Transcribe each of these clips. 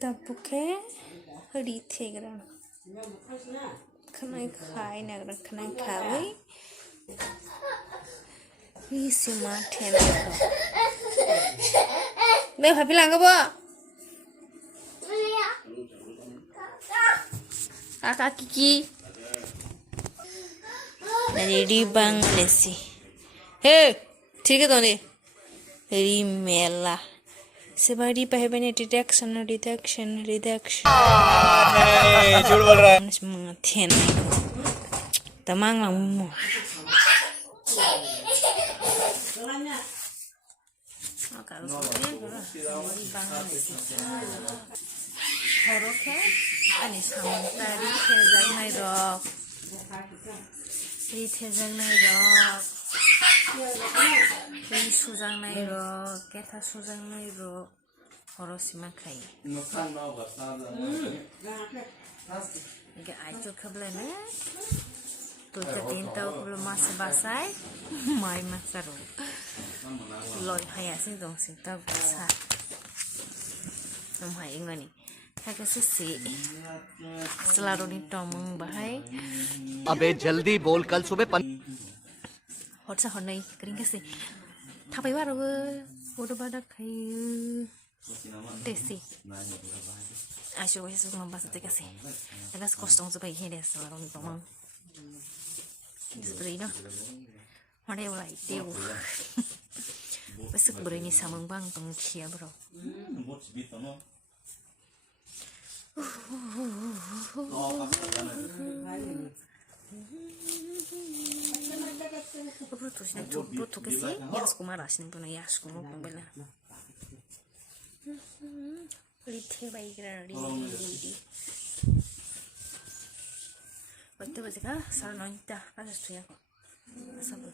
Tapuke Ritigran. Can I cry never? Can I carry? Easy Martin. No happy langaba. Kiki. Ready bang lessy. Hey, take it on it. Rimella. Somebody by having a detection. Ten. The manga. Okay, and it's how my dog. It has a rock. Susan Nairo, get a Susan Nairo, Horosimakai. I took a blame to the tinta of Masabasai, my Masaro. Lord Hyacinth don't sit up beside my England. I can see Slaroni Tomung Bahai. अबे जल्दी बोल कल सुबह What's a honey? Gringacy. Tapiwaro, what about a kay? Tasty. I should wish some bus take a see. And that's costumes by here is a long bomb. It's brain. Whatever I do. What's a brainy samwng on here, bro? Butuh kesini, yasku marah sini punya yasku mau bela. Lithe baik rari. Waktu bersihkan, salah nonita, pasal tu ya kok. Sabar.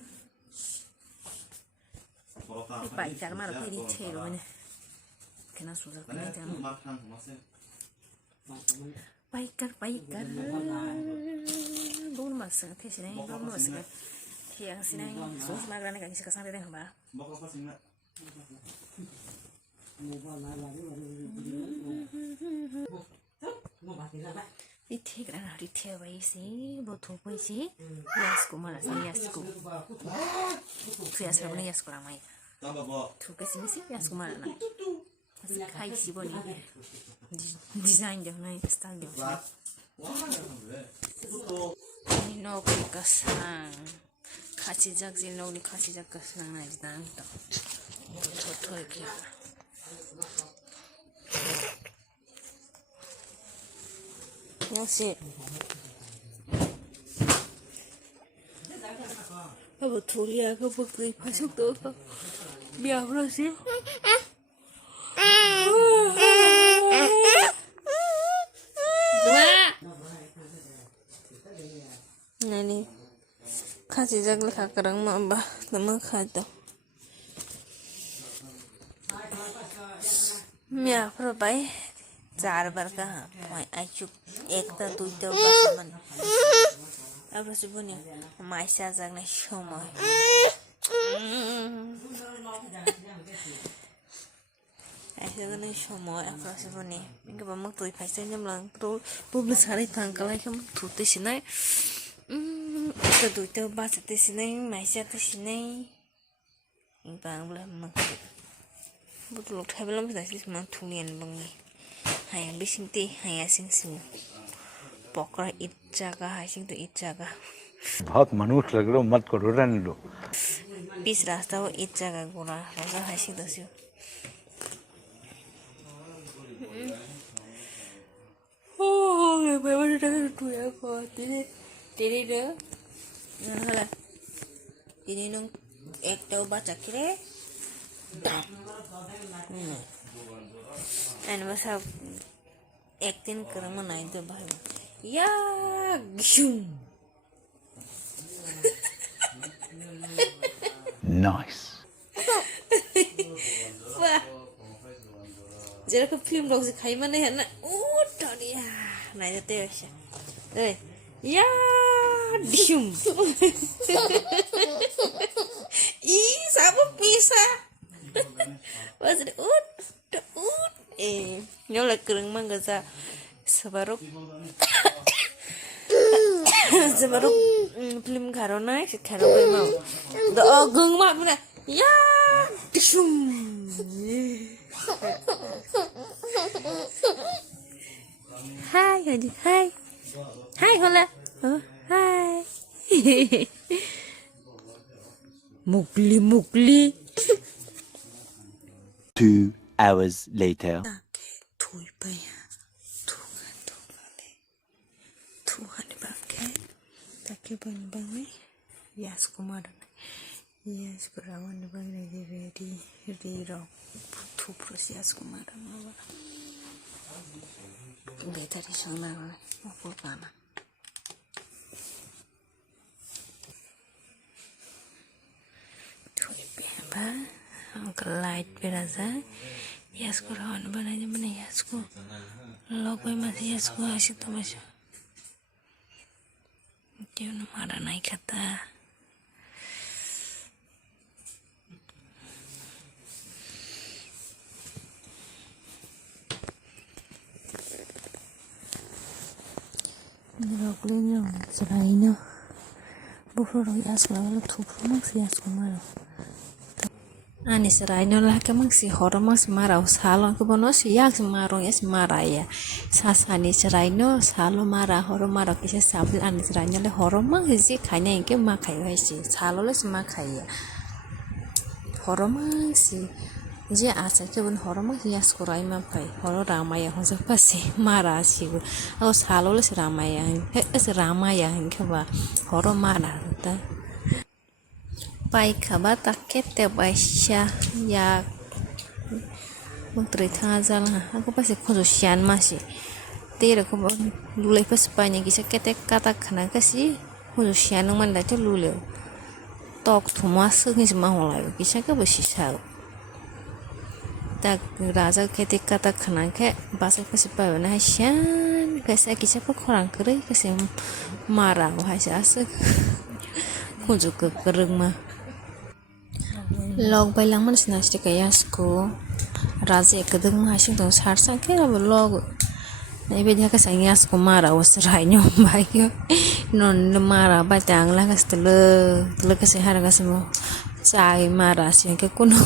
Baik cara marah tu lithe loh ni. Kena susah kena jangan. Baikar. Belum masuk, sini belum masuk. Yang sini, sus magrane kami sekarang sampai dengan apa? Rithe bayi sih, butuh bayi sih. Yasku mana sih yasku? Yasku mana yasku ramai. Tuh kesini sih yasku mana nak? Kai sih boni. Desain dia mana, style dia mana. Ini no kesan. 같이 작진 우리 같이 작가스 나나지 나한다. 더 이렇게. 역시. 뭐 둘이야 그 복도 파속도 미아브라시. 나니. Kasih jaga kerang mamba, teman kado. Mia perbai, jar berkah, point acuk, ekta tuiter pasaman. Apa sih punya, maisha jaga shomo. Jaga shomo, apa sih punya, mungkin bamak tuh paisa nyamlang, tuh publis hari tanggal lagi kamu tuh sini. Itu tuh bahasa di sini, maisha di sini, ini bang belum makan. Betul loh, tapi belum bisa sih cuma tulian bangi. Hanya bising teh, hanya sing sing. Pokoknya itjaga, hanya sing tuh itjaga. बहुत मनुष्य लग रहा हो मत करो रहने लो. Bis rasta वो itjaga guna, rasa hanya sing tuh sih. Oh, memang ada tuh ya kok. Jadi deh. Nah, ini nung ekta baca kira, ane masa ektin kerana mana itu bahaya, ya, gim, Nice. wah, jadi ke film dong sih, kayak mana ya, nak, tadi ya, nah itu ya, ya. Diam. Ih, sama pisah. Pas Nhớ là kering mang gaza sebarok sebarok film karona sih karo gue mau do gung mak mana ya disum hai Haji hai hola hai mukli 2 hours later. Thui pa ya Tuhan dipakai take bang yes kumaran yes berawan bang ready ro tu proses kumaran apa beta di sana apa kana thui pa angkel light beraza yes kurawan bang aja mana yes ku logo masih yes ku asyik tu masih dia marah naik kata Niroklinya selainnya Bwrwi asal tuh maksi asal ani selainnya lah kemang si horor mas marah salon ke bonos yak marong es marah ya sasani selainnya salo marah horor marah kisah sabil ani selainnya le horor mang sih kayaknya yang ke makai sih salo le makai ya horor mang sih je asa ke bon horor mang sih askurai makai horor ramaya honsa pasti marah sih aku salo le ramaya es ramaya ke ba horor marah ta pai kaba takete baisha ya menteri tazal aku pasti khususian masih tidak aku lulai pas banyak kisah kete kata kena kasih khususian mana tu lulai tok tu masuk ni semua orang kisah ke bersisa tak raja kete kata kena ke bahasa kasih pai mana sian kisah per kurang kering kasih marah wahai asik kunjuk ke kering mah log bailang man sinasti kayasku razi ekadeng mahasing tong sarsa kera log na ibe dia kasang yasku mara wasrai nyo baik non mara batang lah kas tele kasi har kasi mo sai mara si ke kuno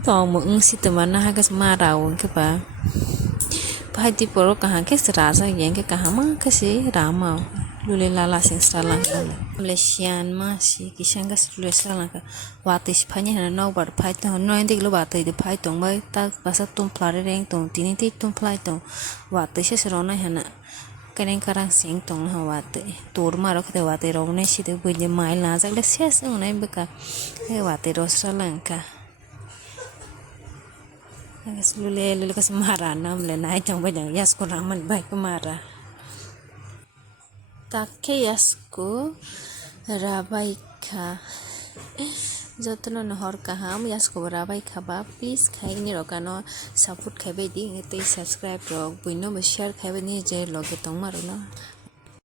tong mo si temana ha kas mara won ke pa di poro kahan ke serasa yang ke kahama kasi rama lule lala sing salang Malaysian masih kisah gas lule salang ka watis phanya hana nau bar phai to no endik lo batai de phai tong bai ta basa tum plare reng tong tini ti tum plai tong watis se rona hana kenen karang sing tong ha wate tur maro khate wate ro ne si de buje mai la jak le ses nai beka he wate ro salang ka gas lule kas mara nam le nai tong bai jang yas ko raman bai ko mara take yasku rabaika jotno nohor kaham yasku rabai khaba please khaini rokano support khabe di ngete subscribe rok buino share khabe ni je loge tongmaro no